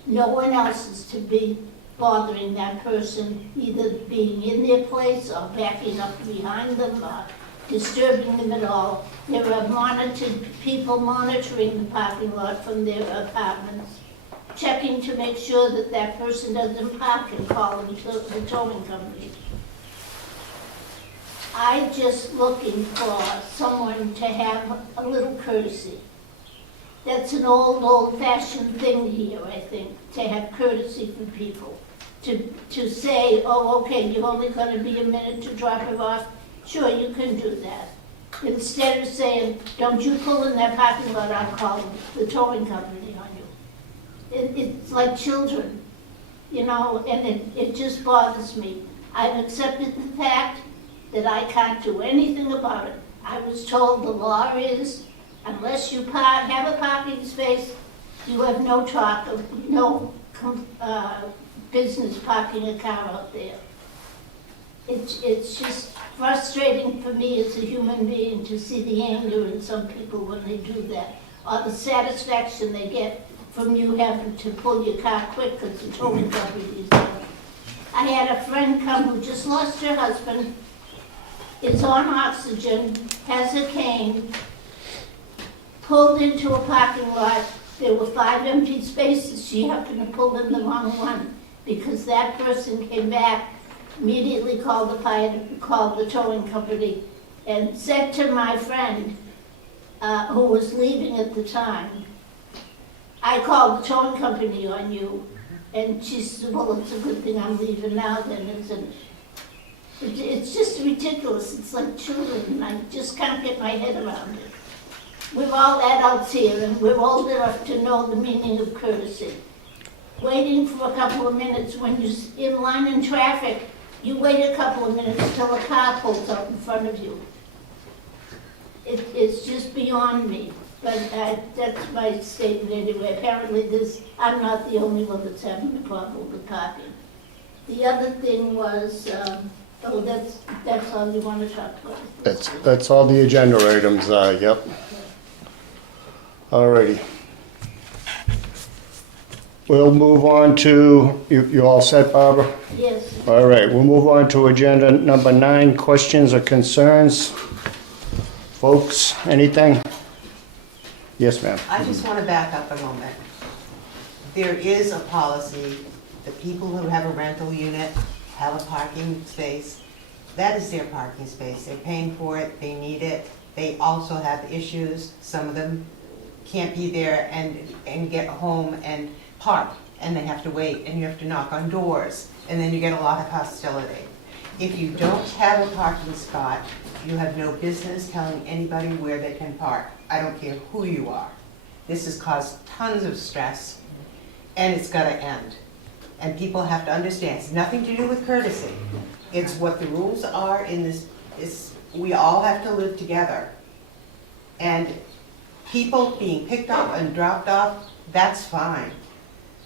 no one else is to be bothering that person, either being in their place or backing up behind them or disturbing them at all. There are people monitoring the parking lot from their apartments, checking to make sure that that person doesn't park and call the towing company. I'm just looking for someone to have a little courtesy. That's an old-fashioned thing here, I think, to have courtesy for people. To say, oh, okay, you're only going to be a minute to drop it off, sure, you can do that. Instead of saying, don't you pull in that parking lot, I'll call the towing company on you. It's like children, you know, and it just bothers me. I've accepted the fact that I can't do anything about it. I was told the law is, unless you have a parking space, you have no business parking a car out there. It's just frustrating for me as a human being to see the anger in some people when they do that, or the satisfaction they get from you having to pull your car quick because the towing company is there. I had a friend come who just lost her husband, is on oxygen, has a cane, pulled into a parking lot. There were 5 empty spaces. She happened to pull in the wrong one because that person came back, immediately called the towing company, and said to my friend, who was leaving at the time, I called the towing company on you. And she said, well, it's a good thing I'm leaving now then, isn't it? It's just ridiculous. It's like children, and I just can't get my head around it. We're all adults here, and we're old enough to know the meaning of courtesy. Waiting for a couple of minutes when you're in line in traffic, you wait a couple of minutes till a car pulls up in front of you. It's just beyond me. But that's my statement anyway. Apparently I'm not the only one that's having a problem with parking. The other thing was, that's all you want to talk about? That's all the agenda items are, yep. Alrighty. We'll move on to, you all set, Barbara? Yes. All right, we'll move on to agenda number 9, questions or concerns. Folks, anything? Yes, ma'am. I just want to back up a moment. There is a policy that people who have a rental unit have a parking space. That is their parking space. They're paying for it, they need it. They also have issues. Some of them can't be there and get home and park, and they have to wait, and you have to knock on doors, and then you get a lot of hostility. If you don't have a parking spot, you have no business telling anybody where they can park. I don't care who you are. This has caused tons of stress, and it's got to end. And people have to understand, it's nothing to do with courtesy. It's what the rules are in this, we all have to live together. And people being picked up and dropped off, that's fine.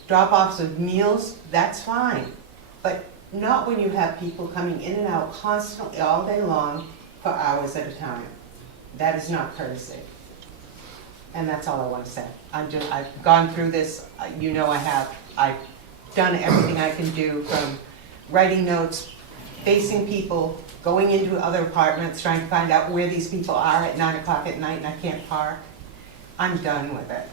Drop-offs of meals, that's fine. But not when you have people coming in and out constantly all day long for hours at a time. That is not courtesy. And that's all I want to say. I've gone through this, you know I have. I've done everything I can do, from writing notes, facing people, going into other apartments, trying to find out where these people are at 9 o'clock at night and I can't park. I'm done with it.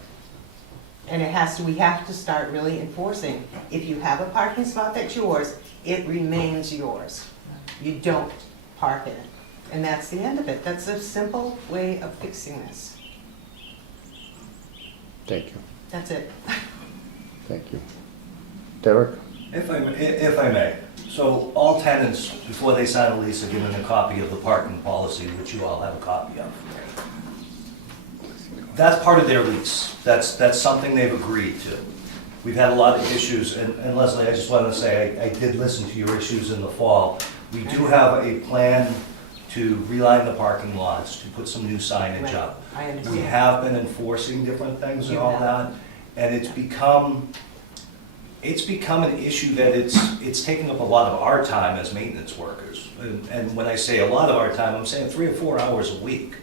And we have to start really enforcing. If you have a parking spot that's yours, it remains yours. You don't park in it. And that's the end of it. That's a simple way of fixing this. Thank you. That's it. Thank you. Derek? If I may, so all tenants, before they sign a lease, are given a copy of the parking policy, which you all have a copy of. That's part of their lease. That's something they've agreed to. We've had a lot of issues, and Leslie, I just wanted to say, I did listen to your issues in the fall. We do have a plan to reline the parking lots, to put some new signage up. I understand. We have been enforcing different things and all that, and it's become an issue that it's taking up a lot of our time as maintenance workers. And when I say a lot of our time, I'm saying 3 or 4 hours a week,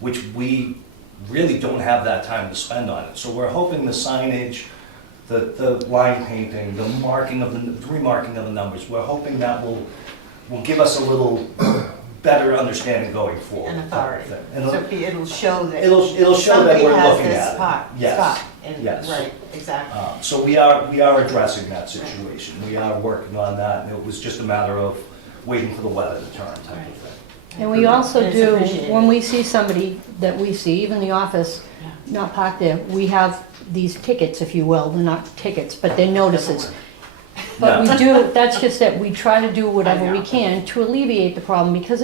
which we really don't have that time to spend on it. So we're hoping the signage the line painting, the remarking of the numbers, we're hoping that will give us a little better understanding going forward. An authority. And So it'll show that. It'll show that somebody we're has looking this at it. spot. Yes. Spot. And- Yes. Right, exactly. So we are addressing that situation. We are working on that, and it was just a matter of waiting for the weather to turn type of thing. And we also It's do, appreciated. when we see somebody that we see, even the office, not parked there, we have these tickets, if you will, they're not tickets, but they're notices. But we do, that's just it, we try to do whatever we can to alleviate the problem, because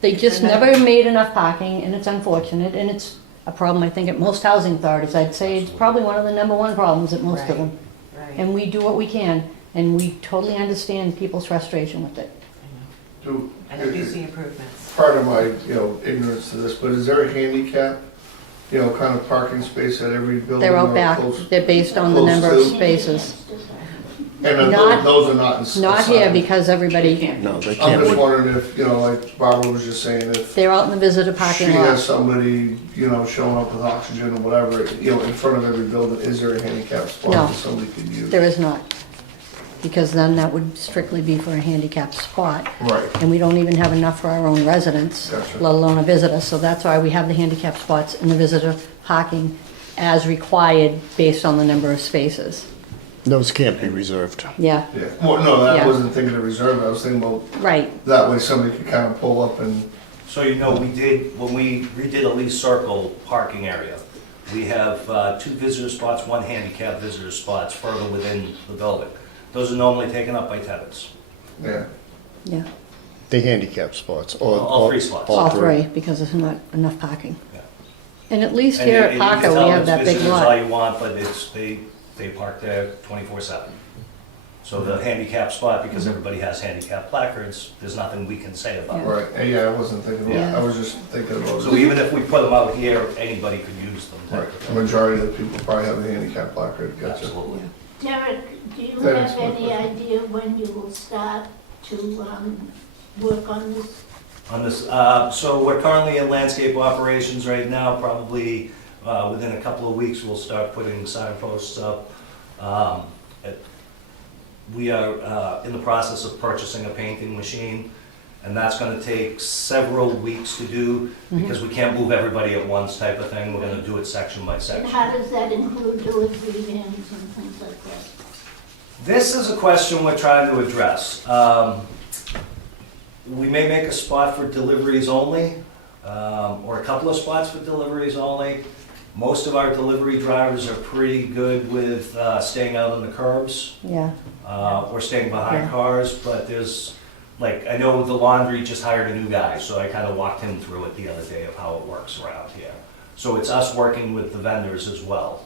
they just never made enough parking, and it's unfortunate, and it's a problem, I think, at most housing authorities. I'd say it's probably one of the #1 problems at most of Right. them. Right. And we do what we can, and we totally understand people's frustration with it. Do- And I do see improvements. Part of my, ignorance to this, but is there a handicap, kind of parking space at every building? They're out or back, close- they're based on the close number of to? spaces. And then Not- those are not in. Not here, assigned. because everybody, No, they I'm can't just be. wondering if, like Barbara was just saying, if they're out in the visitor she parking has lot. somebody, showing up with oxygen or whatever, in front of every building, is there a handicap spot No. that somebody could use? There is not, because then that would strictly be for a handicapped spot. Right, And we don't even have enough for our own residents, Gotcha. let alone a visitor. So that's why we have the handicap spots in the visitor parking as required based on the number of spaces. Those can't be reserved. Yeah, yeah. Well, no, I Yeah. wasn't thinking of reserve, I was thinking about, right. that way somebody could kind of pull up and, So when we redid a Lee Circle parking area, we have 2 visitor spots, 1 handicap visitor spots further within the building. Those are normally taken up by tenants, yeah. Yeah, The handicap spots. Or all 3 spots. all three, because there's not enough parking. Yeah. And at least And here you- at and you can Parker, tell we have it's that big visitors all lot. you want, but they park there 24/7. So the handicap spot, because everybody has handicap placards, there's nothing we can say about it. Right, and I wasn't thinking about, Yeah. I was just thinking about. So even if we put them out here, anybody could use them. type Right, of the thing. majority of the people probably have a handicap placard, gotcha. Absolutely. Derek, do you Thanks, have any Michael. idea when you will start to work on this? On this, so we're currently in landscape operations right now, probably within a couple of weeks, we'll start putting signposts up. We are in the process of purchasing a painting machine, and that's gonna take several weeks to do, because we can't move everybody at once type of thing, we're gonna do it section by And section. how does that include delivery vans and things like that? This is a question we're trying to address. We may make a spot for deliveries only, or a couple of spots for deliveries only. Most of our delivery drivers are pretty good with staying out on the curbs, Yeah, or staying behind Yeah. cars, but there's, like, I know the laundry just hired a new guy, so I kind of walked him through it the other day of how it works around here. So it's us working with the vendors as well,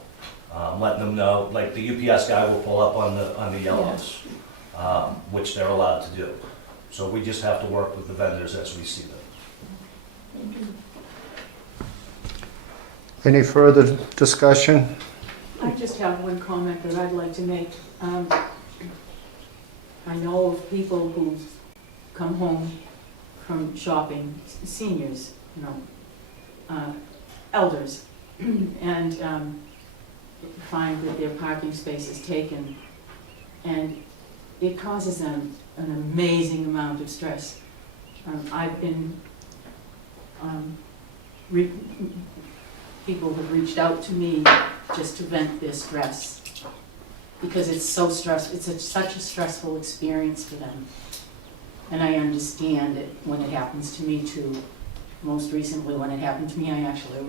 letting them know, like, the UPS guy will pull up on the yellows, which they're allowed to do. So we just have to work with the vendors as we see them. Thank you. Any further discussion? I just have one comment that I'd like to make. I know of people who come home from shopping, seniors, elders, and find that their parking space is taken, and it causes them an amazing amount of stress. I've been, people have reached out to me just to vent their stress, because it's so stressful, such a stressful experience for them. And I understand it when it happens to me too. Most recently, when it happened to me, I actually,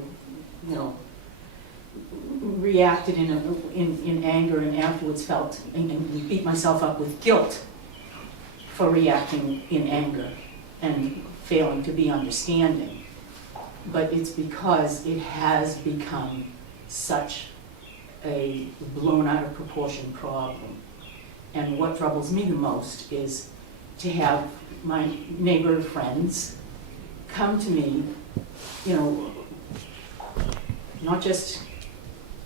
reacted in anger, and afterwards felt, and beat myself up with guilt for reacting in anger and failing to be understanding. But it's because it has become such a blown out of proportion problem. And what troubles me the most is to have my neighbor friends come to me, not just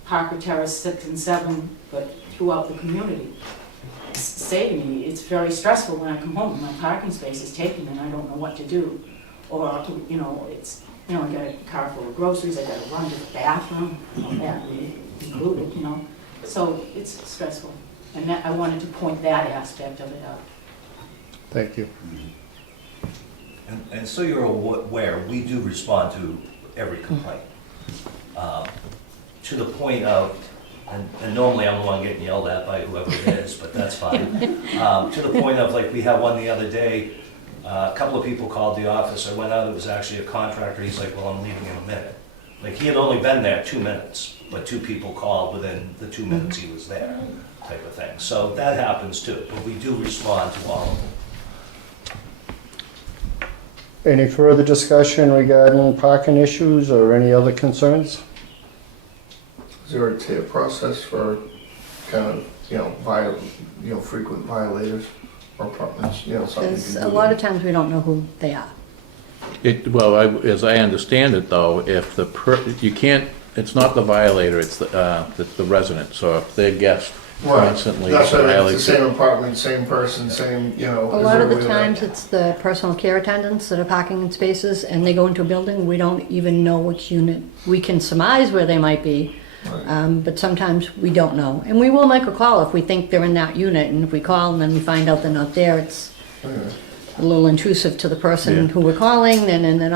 Parker Terrace 6 and 7, but throughout the community, say to me, it's very stressful when I come home and my parking space is taken and I don't know what to do. Or, it's, I got a car full of groceries, I gotta run to the bathroom, that included, So it's stressful. And that, I wanted to point that aspect of it out. Thank you. And so you're aware, we do respond to every complaint. To the point of, and normally I'm the one getting yelled at by whoever it is, but that's fine. To the point of, like, we had one the other day, a couple of people called the office, I went out, it was actually a contractor, he's like, well, I'm leaving in a minute. Like, he had only been there 2 minutes, but 2 people called within the 2 minutes he was there, type of thing. So that happens too, but we do respond to all of them. Any further discussion regarding parking issues or any other concerns? Is there a process for kind of, frequent violators or apartments, something? There's a lot of times we don't know who they are. As I understand it though, if you can't, it's not the violator, it's the resident. So if their guest constantly That's right, it's violates the it. same apartment, same person, same, A lot of the times, it's the personal care attendants that are parking in spaces, and they go into a building, we don't even know which unit. We can surmise where they might be, but sometimes we don't know. And we will make a call if we think they're in that unit, and if we call and then we find out they're not there, it's a little intrusive to the person who we're calling, and then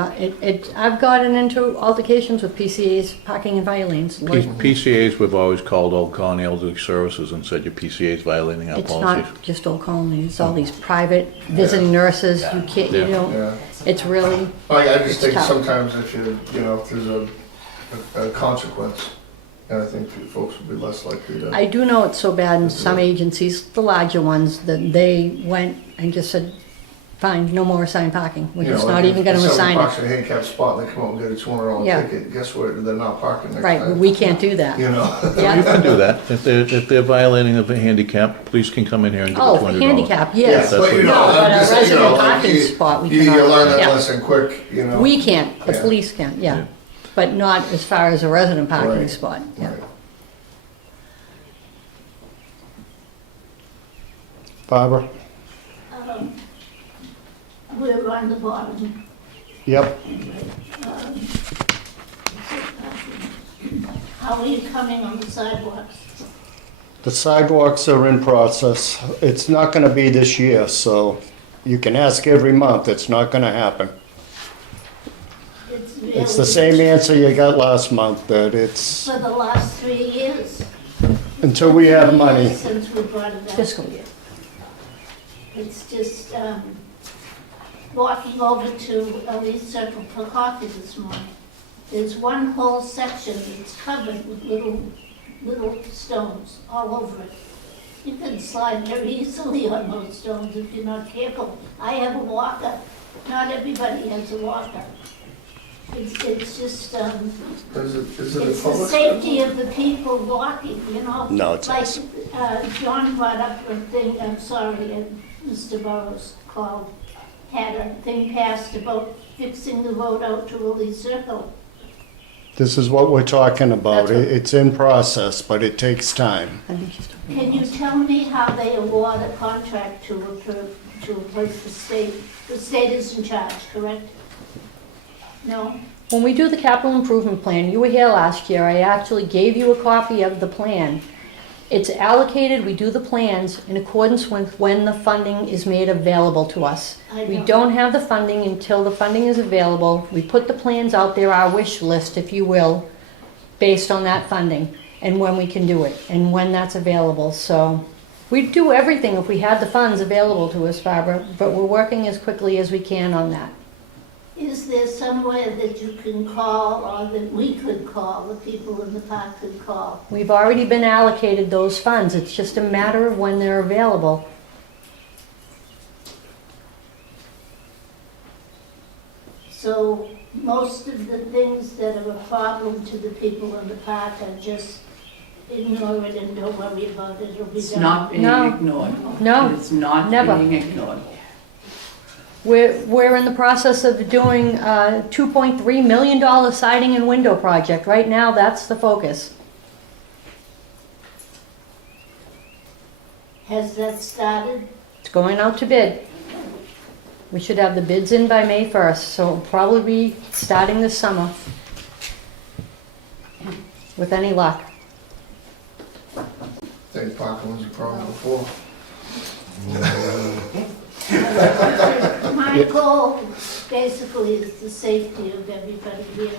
I've gotten into altercations with PCAs parking in fire lanes. PCAs, we've always called Old Colony Elderly Services and said your PCA is violating our It's policies. not just Old Colony, it's all these private visiting nurses, you can't, you don't, Yeah. it's really, I just It's think tough. sometimes if if there's a consequence, and I think folks would be less likely to. I do know it's so bad in some agencies, the larger ones, that they went and just said, fine, no more assigned parking, we're just not even gonna assign If someone parks it. in a handicap spot and they come up and get a $200 Yeah. ticket, guess what, they're not parking next Right, time. we can't do that. You know? You Yeah. can do that. If they're violating the handicap, police can come in here and give Oh, a for $200. handicap, Yeah, yes. That's but what you you- know, No, but I'm a just saying, resident like, parking spot, we you cannot. learn that Yeah. lesson quick, We can't, the Yeah. police can, Yeah. yeah, but not as far as a resident parking Right. spot, yeah. Right. Barbara? We're on the bottom. Yep. How are you coming on the sidewalks? The sidewalks are in process. It's not gonna be this year, so you can ask every month, it's not gonna happen. It's the same answer you got last month, that it's For the last 3 years. until we have money. Since we brought it up. Fiscal year. It's just, walking over to Elite Circle for coffee this morning. There's one whole section that's covered with little stones all over it. You can slide very easily on those stones if you're not careful. I have a walker, not everybody has a walker. It's just, Is it a it's the public? safety of the people walking, you know? No, it's Like, us. John brought up a thing, I'm sorry, Mr. Burrows called, had a thing passed about fixing the road out to Willie Circle. This is what we're talking about. That's what- It's in process, but it takes time. I think she's talking Can you tell me how they award a contract to replace the state? The state is in charge, correct? No? When we do the capital improvement plan, you were here last year, I actually gave you a copy of the plan. It's allocated, we do the plans in accordance with when the funding is made available to us. I We know. don't have the funding until the funding is available. We put the plans out there, our wish list, if you will, based on that funding and when we can do it and when that's available. So we'd do everything if we had the funds available to us, Barbara, but we're working as quickly as we can on that. Is there somewhere that you can call or that we could call, the people in the park could call? We've already been allocated those funds. It's just a matter of when they're available. So most of the things that are a problem to the people in the park are just ignore it and don't worry about it, it'll be It's done. not being No. ignored. No, It's not never. being ignored. We're in the process of doing a $2.3 million siding and window project. Right now, that's the focus. Has that started? It's going out to bid. We should have the bids in by May 1st, so it'll probably be starting this summer. With any luck. think parking was a problem before. My goal basically is the safety of everybody here.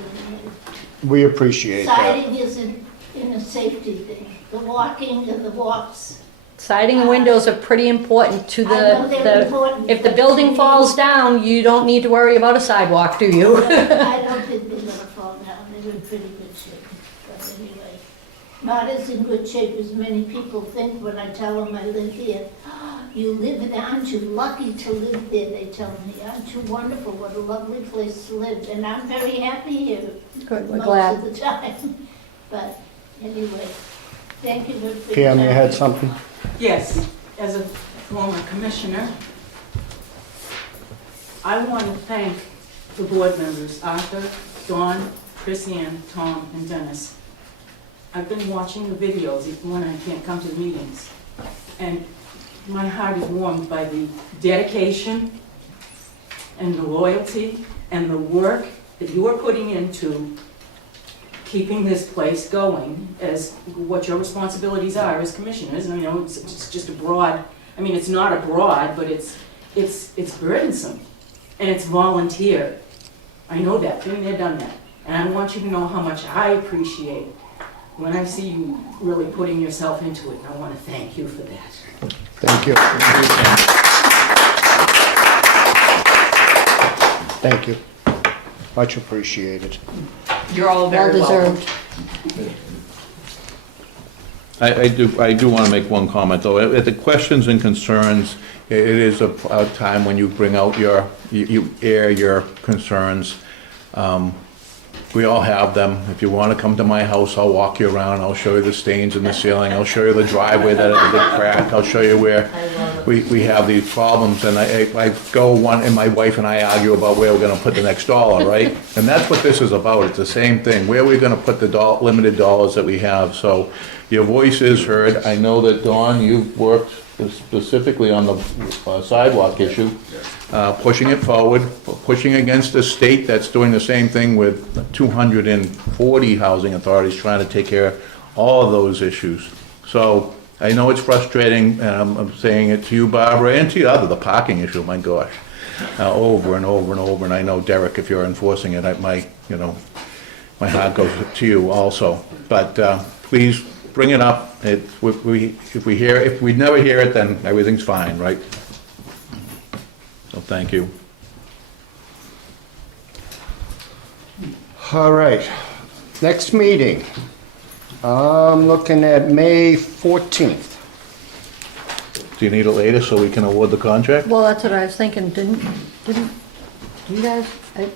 We appreciate that. Siding isn't in a safety thing. The walking and the walks. Siding and windows are pretty important to I know they're important. if the building falls down, you don't need to worry about a sidewalk, do you? I don't think they're gonna fall down. They're in pretty good shape. But anyway, not as in good shape as many people think when I tell them I live here. You live there, aren't you lucky to live there, they tell me. Aren't you wonderful, what a lovely place to live. And I'm very happy here Good, we're most glad. of the time. But anyway, thank you for your Pam, you time. had something? Yes, as a former commissioner, I want to thank the board members, Arthur, Dawn, Chrisanne, Tom, and Dennis. I've been watching the videos even when I can't come to the meetings, and my heart is warmed by the dedication and the loyalty and the work that you are putting into keeping this place going as what your responsibilities are as commissioners. I know it's just a broad, I mean, it's not a broad, but it's burdensome and it's volunteer. I know that, been there, done that. And I want you to know how much I appreciate when I see you really putting yourself into it. And I want to thank you for that. Thank you. Thank you. Much appreciated. You're all very Well welcome. deserved. I do want to make one comment, though. At the questions and concerns, it is a time when you bring out you air your concerns. We all have them. If you want to come to my house, I'll walk you around. I'll show you the stains in the ceiling. I'll show you the driveway that is a big crack. I'll show you where we have these problems. And I go one, and my wife and I argue about where we're going to put the next dollar, right? And that's what this is about. It's the same thing. Where we're going to put the limited dollars that we have. So your voice is heard. I know that, Dawn, you've worked specifically on the sidewalk issue. Pushing it forward, pushing against a state that's doing the same thing with 240 housing authorities trying to take care of all of those issues. So I know it's frustrating, and I'm saying it to you, Barbara, and to you other, the parking issue, my gosh, over and over and over. And I know, Derek, if you're enforcing it, my heart goes to you also. But please bring it up. If we never hear it, then everything's fine, right? So thank you. All right, next meeting. I'm looking at May 14th. Do you need it later so we can award the contract? Well, that's what I was thinking, didn't you guys,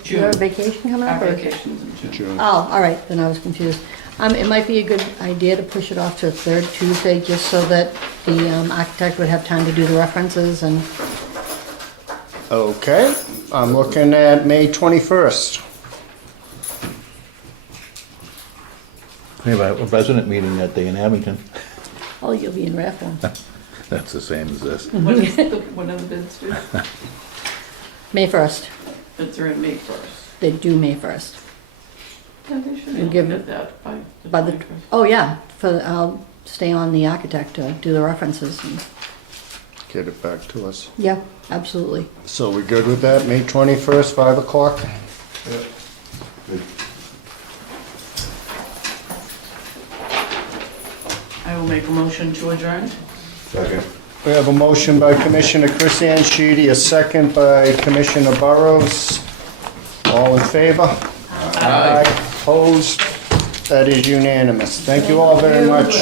you have a vacation coming up? Our or- vacations in June. June. Oh, all right, then I was confused. It might be a good idea to push it off to a third Tuesday, just so that the architect would have time to do the references and, Okay, I'm looking at May 21st. We have a resident meeting that day in Abington. oh, you'll be in rare form. That's the same as this. When are the bids due? May 1st, Bids are in May 1st. they do May 1st. Yeah, they should be You able give to it get that by the By the, 21st. oh yeah, I'll stay on the architect to do the references. And, Get it back to us. yeah, absolutely. So we good with that, May 21st, 5 o'clock? I will make a motion to adjourn. Second. We have a motion by Commissioner Chris Sheedy, a second by Commissioner Burrows. All in favor? Aye. Opposed? That is unanimous. Thank you all very much.